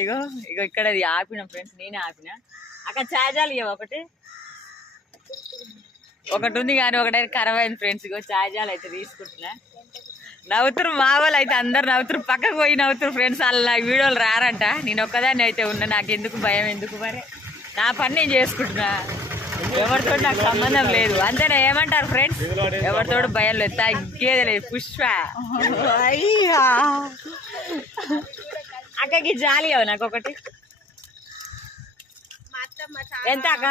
ఇగో ఇగో ఇక్కడ అది ఆపిన ఫ్రెండ్స్ నేనే ఆపిన. అక్కడ చార్జాలు ఇవ్వ ఒకటి? ఒకటి ఉంది కానీ ఒకటి ఖరాబ్ అయింది ఫ్రెండ్స్ ఇగో చార్జాలు అయితే తీసుకుంటున్నా. నవ్వుతురు మా వాళ్ళు అయితే అందరు నవ్వుతురు. పక్కకు పోయి నవ్వుతురు ఫ్రెండ్స్ వాళ్ళు నాకు వీడియోలు రారంట. నేను ఒక్కదాన్ని అయితే ఉన్నా నాకు ఎందుకు భయం ఎందుకు మరి? నా పని నేను చేసుకుంటున్నా. ఎవరితో నాకు సంబంధం లేదు. అంతేనా? ఏమంటారు ఫ్రెండ్స్ ఎవరితో భయం లేదు. తగ్గేది లేదు. పుష్ప. అయ్యా. అక్కకి జాలి అవు నాకు ఒకటి ఎంత అక్క?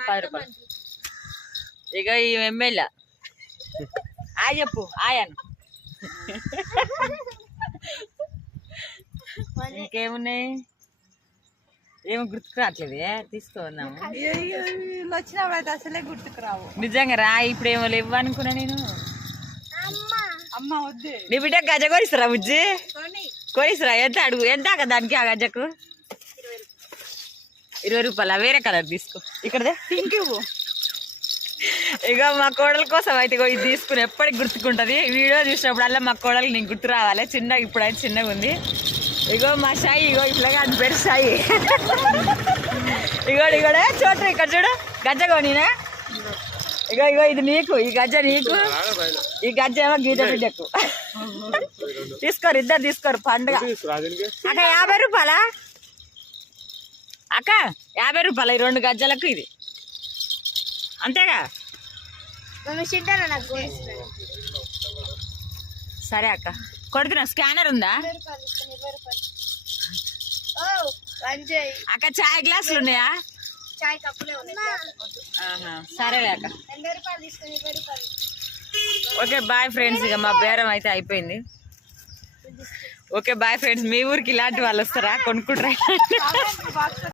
పది రూపాయలు. ఇక ఈ ఎమ్మెల్యే. ఆ చెప్పు ఆయను ఇంకేమున్నాయి? ఏమి గుర్తుకు రావట్లేదు తీసుకోన్నాము వచ్చినప్పుడు అయితే అసలే గుర్తుకు రావు. నిజంగా రా ఇప్పుడు ఏమో లేవు అనుకున్నా నేను. అమ్మ. వద్దే. నీ బిడ్డ గజ బుజ్జి? కొనిస్తారా ఎంత అడుగు? ఎంత దానికి ఆ గజకు ఇరవై రూపాయల? వేరే కలర్ తీసుకో. ఇక్కడదే? పింక్ ఇవ్వు. ఇక మా కోడల కోసం అయితే ఇది తీసుకుని ఎప్పటికి గుర్తుకుంటది. వీడియో చూసినప్పుడల్లా మా కోడలు నీకు గుర్తు రావాలి. చిన్న ఇప్పుడైతే చిన్నగా ఉంది. ఇగో మా షాయి ఇగో ఇట్లా అది పెరు షాయి. ఇగో ఇగోడే. చూడరు ఇక్కడ చూడు. గజ్జ కొనినా? ఇగో ఇగో ఇది నీకు ఈ గజ్జ నీకు. ఈ గజ్జ ఏమో గీత బిడ్డకు. తీసుకోరు ఇద్దరు తీసుకోరు పండుగ. అక్క యాభై రూపాయలా? అక్క యాభై రూపాయలు ఈ రెండు గజ్జలకు ఇది. అంతేగా? సరే అక్క. కొడుతున్నా స్కానర్ ఉందా? అక్క చాయ్ గ్లాసులు ఉన్నాయా? చాయ్ కప్పులే ఉన్నాయి. ఆహా, సరేలే అక్క. ఎనభై రూపాయలు తీసుకొని ఇరవై రూపాయలు. ఓకే బాయ్ ఫ్రెండ్స్ ఇక మా బేరం అయితే అయిపోయింది. ఓకే బాయ్ ఫ్రెండ్స్ మీ ఊరికి ఇలాంటి వాళ్ళు వస్తారా? కొనుక్కుంటారా?